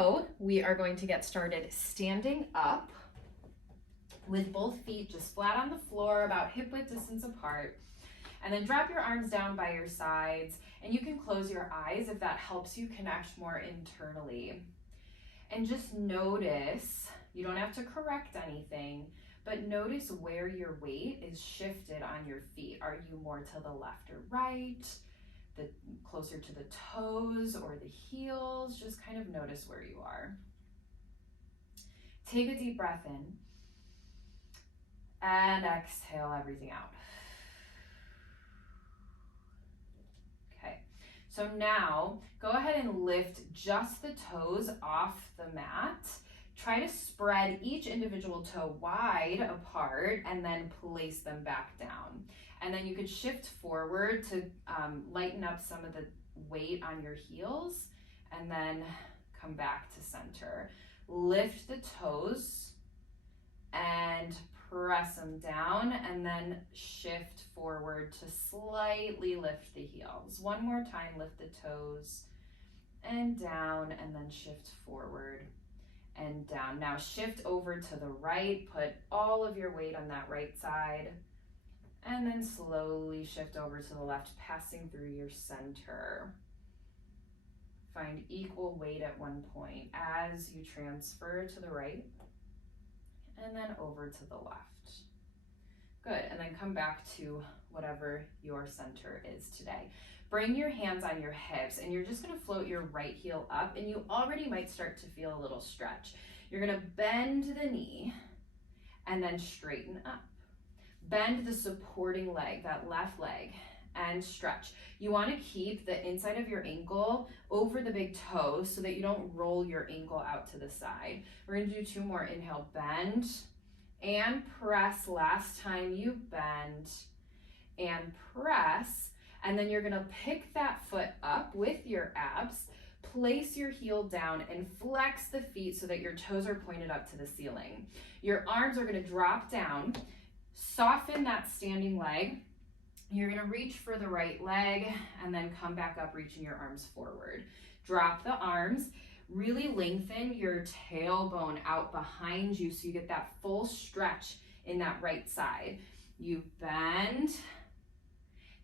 So we are going to get started standing up with both feet just flat on the floor, about hip width distance apart. And then drop your arms down by your sides, and you can close your eyes if that helps you connect more internally. And just notice, you don't have to correct anything, but notice where your weight is shifted on your feet. Are you more to the left or right? Closer to the toes or the heels? Just kind of notice where you are. Take a deep breath in and exhale everything out. Okay, so now go ahead and lift just the toes off the mat. Try to spread each individual toe wide apart and then place them back down. And then you could shift forward to lighten up some of the weight on your heels, and then come back to center. Lift the toes and press them down, and then shift forward to slightly lift the heels. One more time, lift the toes and down, and then shift forward and down. Now shift over to the right, put all of your weight on that right side, and then slowly shift over to the left, passing through your center. Find equal weight at one point as you transfer to the right, and then over to the left. Good, and then come back to whatever your center is today. Bring your hands on your hips, and you're just gonna float your right heel up, and you already might start to feel a little stretch. You're gonna bend the knee, and then straighten up. Bend the supporting leg, that left leg, and stretch. You wanna keep the inside of your ankle over the big toe so that you don't roll your ankle out to the side. We're gonna do 2 more. Inhale, bend, and press. Last time you bend, and press. And then you're gonna pick that foot up with your abs, place your heel down, and flex the feet so that your toes are pointed up to the ceiling. Your arms are gonna drop down, soften that standing leg. You're gonna reach for the right leg, and then come back up, reaching your arms forward. Drop the arms, really lengthen your tailbone out behind you so you get that full stretch in that right side. You bend.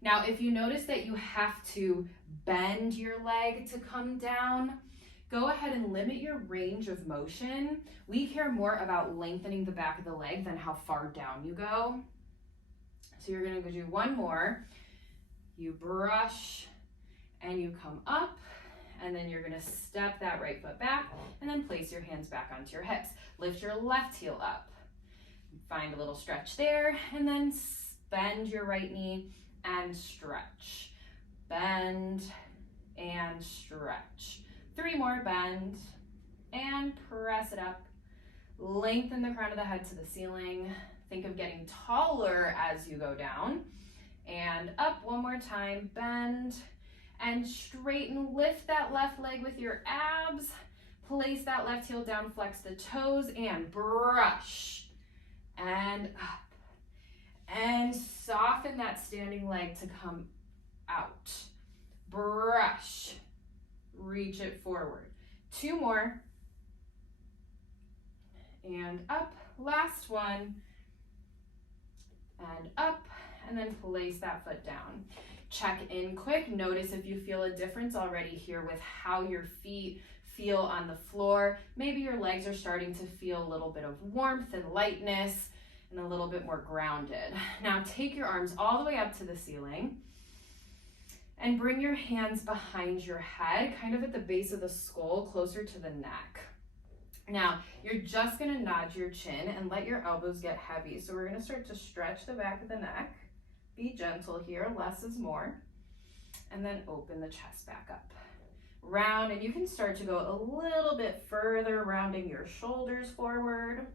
Now, if you notice that you have to bend your leg to come down, go ahead and limit your range of motion. We care more about lengthening the back of the leg than how far down you go. So you're gonna go do 1 more. You brush and you come up, and then you're gonna step that right foot back, and then place your hands back onto your hips. Lift your left heel up. Find a little stretch there, and then bend your right knee and stretch. Bend and stretch. 3 more, bend and press it up. Lengthen the crown of the head to the ceiling. Think of getting taller as you go down. And up 1 more time, bend and straighten. Lift that left leg with your abs. Place that left heel down, flex the toes, and brush. And up. And soften that standing leg to come out. Brush. Reach it forward. 2 more. And up. Last one. And up. And then place that foot down. Check in quick. Notice if you feel a difference already here with how your feet feel on the floor. Maybe your legs are starting to feel a little bit of warmth and lightness, and a little bit more grounded. Now take your arms all the way up to the ceiling, and bring your hands behind your head, kind of at the base of the skull, closer to the neck. Now, you're just gonna nod your chin and let your elbows get heavy. So we're gonna start to stretch the back of the neck. Be gentle here, less is more. And then open the chest back up. Round, and you can start to go a little bit further, rounding your shoulders forward.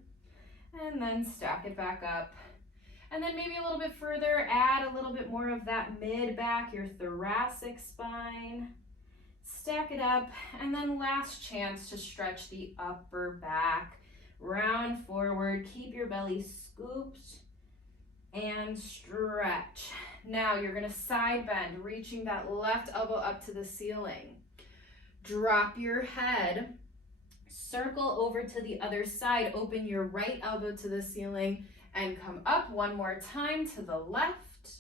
And then stack it back up. And then maybe a little bit further, add a little bit more of that mid back, your thoracic spine. Stack it up, and then last chance to stretch the upper back. Round forward, keep your belly scooped, and stretch. Now you're gonna side bend, reaching that left elbow up to the ceiling. Drop your head, Circle over to the other side, open your right elbow to the ceiling and come up one more time to the left.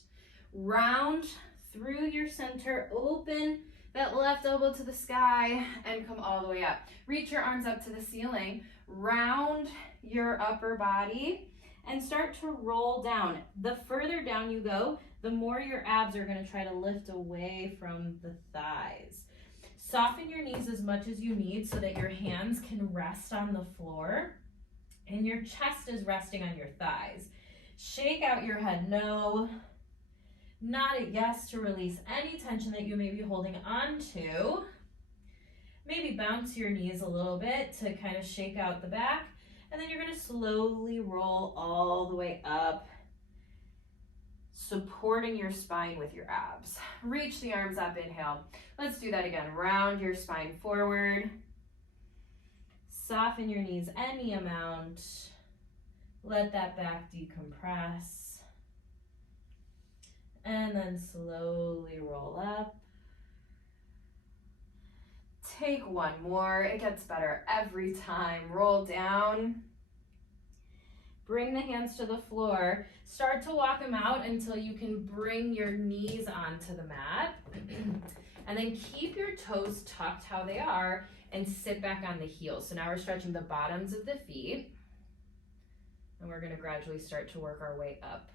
Round through your center, open that left elbow to the sky and come all the way up. Reach your arms up to the ceiling, round your upper body and start to roll down. The further down you go, the more your abs are going to try to lift away from the thighs. Soften your knees as much as you need so that your hands can rest on the floor and your chest is resting on your thighs. Shake out your head no. Nod a yes to release any tension that you may be holding on to. Maybe bounce your knees a little bit to kind of shake out the back. And then you're going to slowly roll all the way up, supporting your spine with your abs. Reach the arms up, inhale. Let's do that again. Round your spine forward. Soften your knees any amount. Let that back decompress. And then slowly roll up. Take one more. It gets better every time. Roll down. Bring the hands to the floor. Start to walk them out until you can bring your knees onto the mat. And then keep your toes tucked how they are and sit back on the heels. So now we're stretching the bottoms of the feet. And we're going to gradually start to work our way up.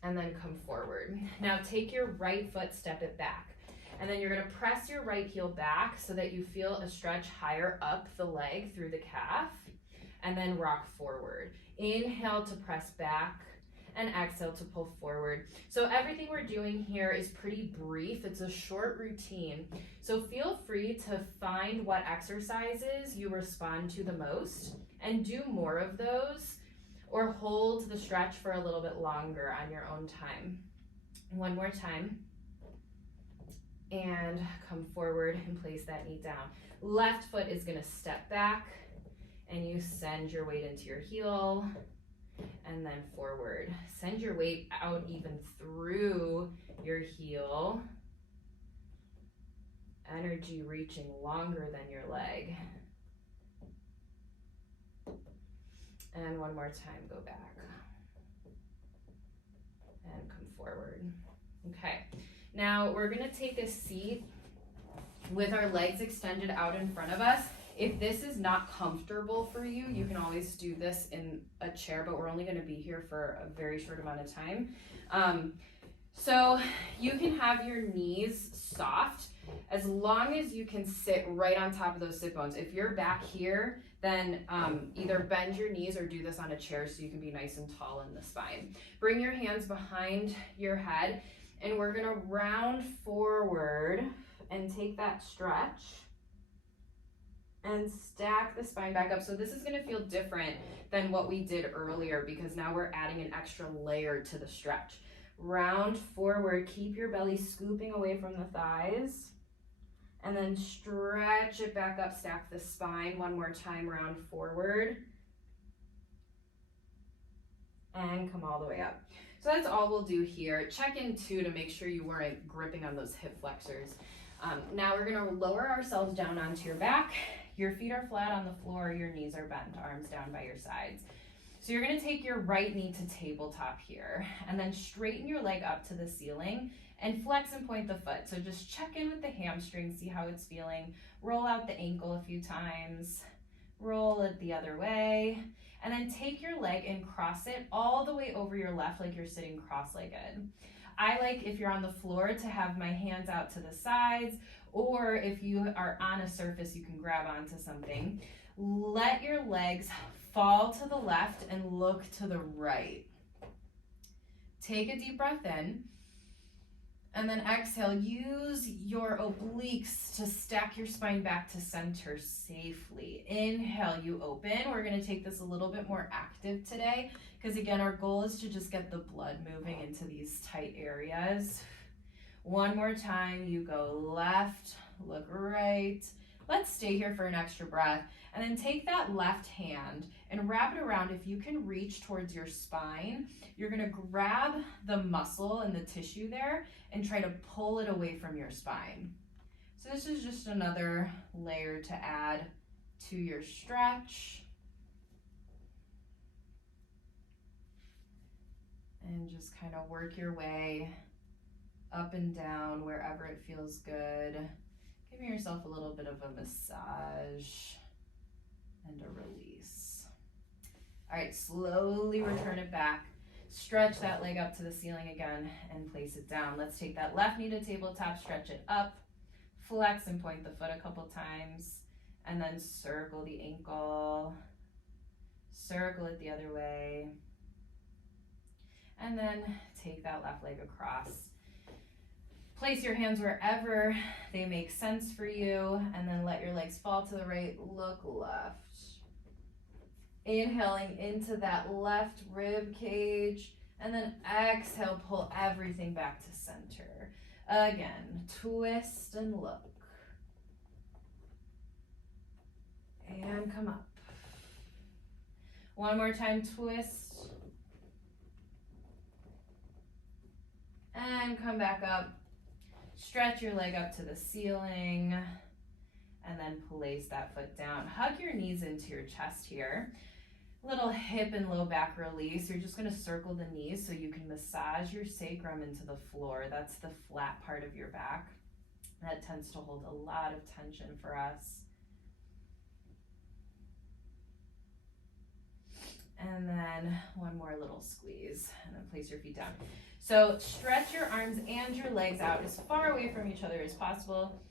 And then come forward. Now take your right foot, step it back. And then you're going to press your right heel back so that you feel a stretch higher up the leg through the calf. And then rock forward. Inhale to press back and exhale to pull forward. So everything we're doing here is pretty brief. It's a short routine. So feel free to find what exercises you respond to the most and do more of those, or hold the stretch for a little bit longer on your own time. One more time. And come forward and place that knee down. Left foot is going to step back and you send your weight into your heel and then forward. Send your weight out even through your heel. Energy reaching longer than your leg. And one more time, go back. And come forward. Okay, now we're gonna take a seat with our legs extended out in front of us. If this is not comfortable for you, you can always do this in a chair, but we're only gonna be here for a very short amount of time. So you can have your knees soft as long as you can sit right on top of those sit bones. If you're back here, then either bend your knees or do this on a chair so you can be nice and tall in the spine. Bring your hands behind your head and we're gonna round forward and take that stretch and stack the spine back up. So this is gonna feel different than what we did earlier because now we're adding an extra layer to the stretch. Round forward, keep your belly scooping away from the thighs. And then stretch it back up, stack the spine. One more time, round forward. And come all the way up. So that's all we'll do here. Check in too to make sure you weren't gripping on those hip flexors. Now we're gonna lower ourselves down onto your back. Your feet are flat on the floor, your knees are bent, arms down by your sides. So you're gonna take your right knee to tabletop here and then straighten your leg up to the ceiling and flex and point the foot. So just check in with the hamstring, see how it's feeling. Roll out the ankle a few times, roll it the other way, and then take your leg and cross it all the way over your left like you're sitting cross-legged. I like, if you're on the floor, to have my hands out to the sides, or if you are on a surface, you can grab onto something. Let your legs fall to the left and look to the right. Take a deep breath in. And then exhale, use your obliques to stack your spine back to center safely. Inhale, you open. We're gonna take this a little bit more active today because again, our goal is to just get the blood moving into these tight areas. One more time, you go left, look right. Let's stay here for an extra breath. And then take that left hand and wrap it around. If you can reach towards your spine, you're gonna grab the muscle and the tissue there and try to pull it away from your spine. So this is just another layer to add to your stretch. And just kind of work your way up and down wherever it feels good. Giving yourself a little bit of a massage and a release. All right, slowly return it back. Stretch that leg up to the ceiling again and place it down. Let's take that left knee to tabletop, stretch it up, flex and point the foot a couple times, and then circle the ankle, circle it the other way, and then take that left leg across. Place your hands wherever they make sense for you, and then let your legs fall to the right, look left. Inhaling into that left rib cage, and then exhale, pull everything back to center. Again, twist and look. And come up. One more time, twist. And come back up. Stretch your leg up to the ceiling, and then place that foot down. Hug your knees into your chest here. Little hip and low back release. You're just gonna circle the knees so you can massage your sacrum into the floor. That's the flat part of your back. That tends to hold a lot of tension for us. And then one more little squeeze, and then place your feet down. So stretch your arms and your legs out as far away from each other as possible.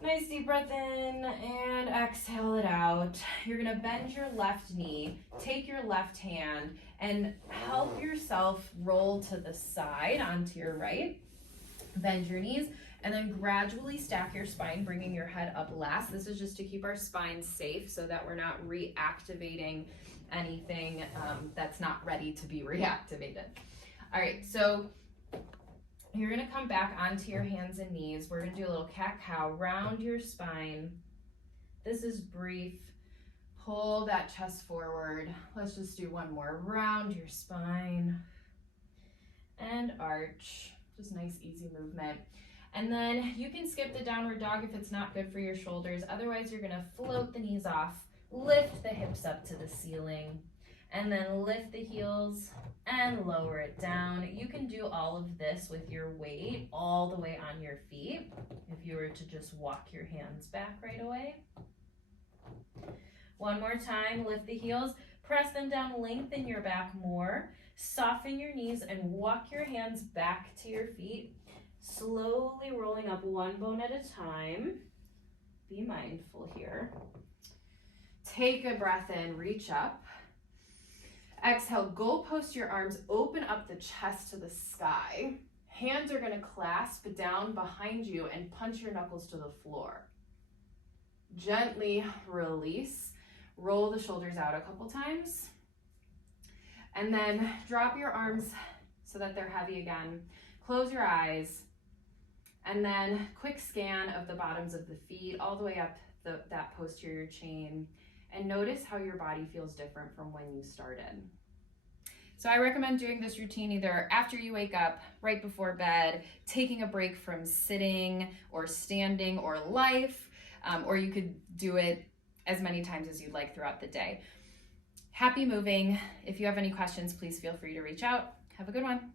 Nice deep breath in and exhale it out. You're gonna bend your left knee, take your left hand, and help yourself roll to the side onto your right. Bend your knees, and then gradually stack your spine, bringing your head up last. This is just to keep our spine safe so that we're not reactivating anything that's not ready to be reactivated. All right, so you're gonna come back onto your hands and knees. We're gonna do a little cat-cow, round your spine. This is brief. Pull that chest forward. Let's just do one more. Round your spine and arch. Just nice, easy movement. And then you can skip the downward dog if it's not good for your shoulders. Otherwise, you're gonna float the knees off, lift the hips up to the ceiling, and then lift the heels and lower it down. You can do all of this with your weight all the way on your feet if you were to just walk your hands back right away. One more time, lift the heels, press them down, lengthen your back more, soften your knees, and walk your hands back to your feet, slowly rolling up one bone at a time. Be mindful here. Take a breath in, reach up. Exhale, goalpost your arms, open up the chest to the sky. Hands are gonna clasp down behind you and punch your knuckles to the floor. Gently release, roll the shoulders out a couple times, and then drop your arms so that they're heavy again. Close your eyes, and then quick scan of the bottoms of the feet all the way up that posterior chain. And notice how your body feels different from when you started. So I recommend doing this routine either after you wake up, right before bed, taking a break from sitting or standing or life, or you could do it as many times as you'd like throughout the day. Happy moving. If you have any questions, please feel free to reach out. Have a good one.